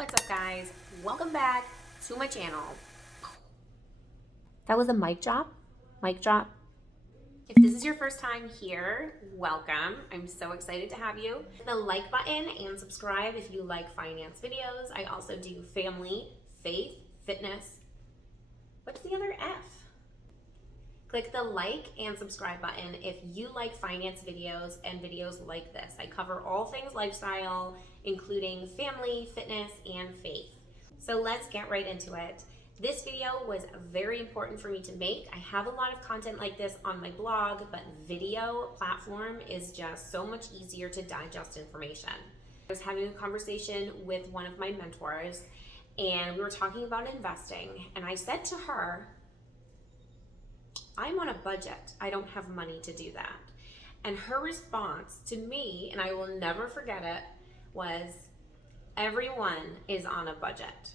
What's up, guys? Welcome back to my channel. That was a mic drop. Mic drop. If this is your first time here, welcome. I'm so excited to have you. Hit the like button and subscribe if you like finance videos. I also do family, faith, fitness. What's the other F? Click the like and subscribe button if you like finance videos and videos like this. I cover all things lifestyle, including family, fitness, and faith. So let's get right into it. This video was very important for me to make. I have a lot of content like this on my blog, but video platform is just so much easier to digest information. I was having a conversation with one of my mentors, and we were talking about investing, and I said to her, I'm on a budget. I don't have money to do that. And her response to me, and I will never forget it, was, everyone is on a budget.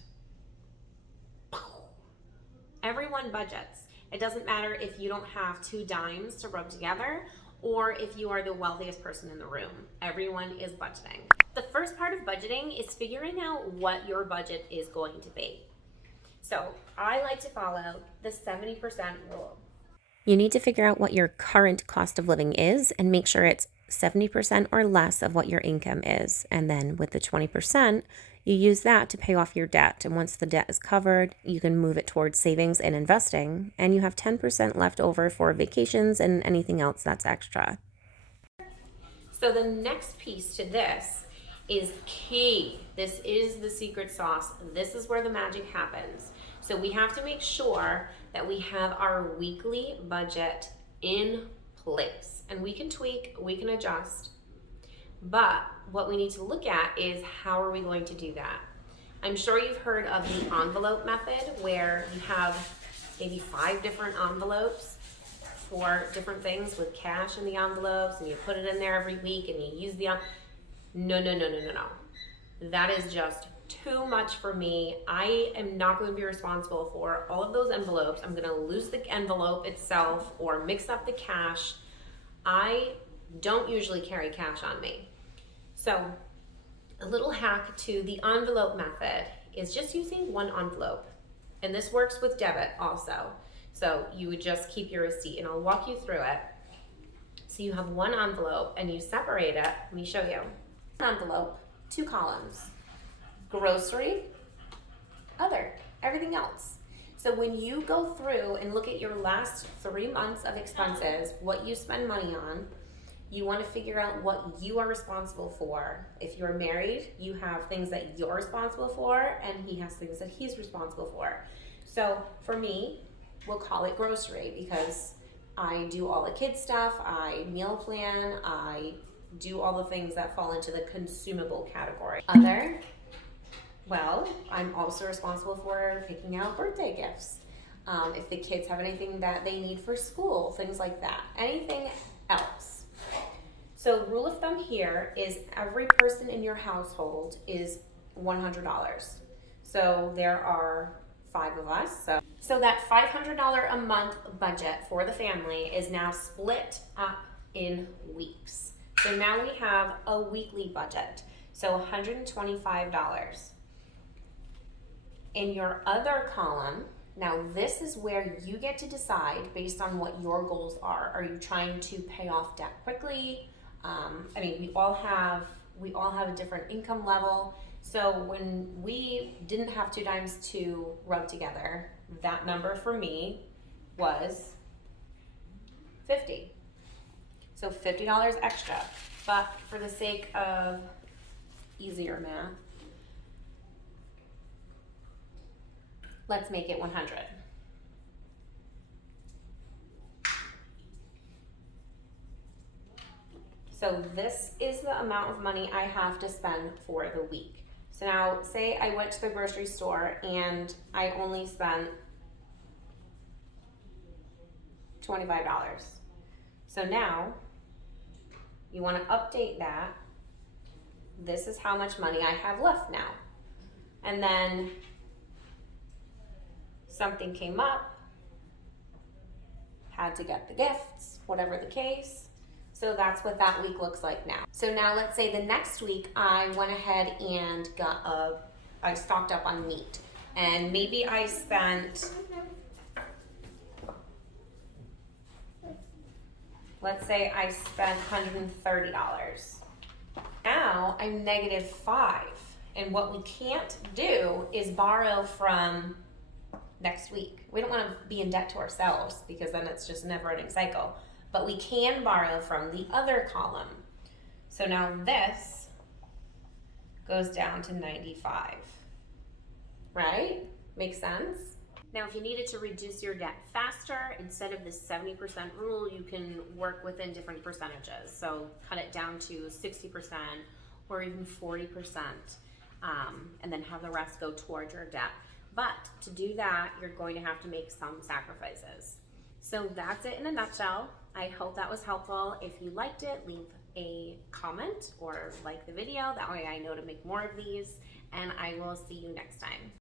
Everyone budgets. It doesn't matter if you don't have 2 dimes to rub together or if you are the wealthiest person in the room. Everyone is budgeting. The first part of budgeting is figuring out what your budget is going to be. So I like to follow the 70% rule. You need to figure out what your current cost of living is and make sure it's 70% or less of what your income is. And then with the 20%, you use that to pay off your debt. And once the debt is covered, you can move it towards savings and investing. And you have 10% left over for vacations and anything else that's extra. So the next piece to this is key. This is the secret sauce. This is where the magic happens. So we have to make sure that we have our weekly budget in place. And we can tweak, we can adjust. But what we need to look at is how are we going to do that? I'm sure you've heard of the envelope method, where you have maybe 5 different envelopes for different things with cash in the envelopes, and you put it in there every week and you use the No. That is just too much for me. I am not going to be responsible for all of those envelopes. I'm going to lose the envelope itself or mix up the cash. I don't usually carry cash on me. So a little hack to the envelope method is just using one envelope. And this works with debit also. So you would just keep your receipt, and I'll walk you through it. So you have one envelope and you separate it. Let me show you. Envelope, 2 columns. Grocery, other, everything else. So when you go through and look at your last 3 months of expenses, what you spend money on, you want to figure out what you are responsible for. If you're married, you have things that you're responsible for, and he has things that he's responsible for. So for me, we'll call it grocery because I do all the kids stuff, I meal plan, I do all the things that fall into the consumable category. Other, well, I'm also responsible for picking out birthday gifts. If the kids have anything that they need for school, things like that. Anything else. So rule of thumb here is every person in your household is $100. So there are 5 of us. So that $500 a month budget for the family is now split up in weeks. So now we have a weekly budget. So $125. In your other column, now this is where you get to decide based on what your goals are. Are you trying to pay off debt quickly? We all have a different income level. So when we didn't have 2 dimes to rub together, that number for me was $50. So $50 extra. But for the sake of easier math, let's make it 100. So this is the amount of money I have to spend for the week. So now say I went to the grocery store and I only spent $25. So now you want to update that. This is how much money I have left now. And then something came up, had to get the gifts, whatever the case. So that's what that week looks like now. So now let's say the next week I went ahead and got a I stocked up on meat, and maybe I spent, let's say I spent $130. Now I'm -5, and what we can't do is borrow from next week. We don't want to be in debt to ourselves because then it's just a never-ending cycle. But we can borrow from the other column. So now this goes down to 95, right? Makes sense? Now, if you needed to reduce your debt faster, instead of the 70% rule, you can work within different percentages. So cut it down to 60% or even 40%, and then have the rest go towards your debt. But to do that, you're going to have to make some sacrifices. So that's it in a nutshell. I hope that was helpful. If you liked it, leave a comment or like the video. That way I know to make more of these, and I will see you next time.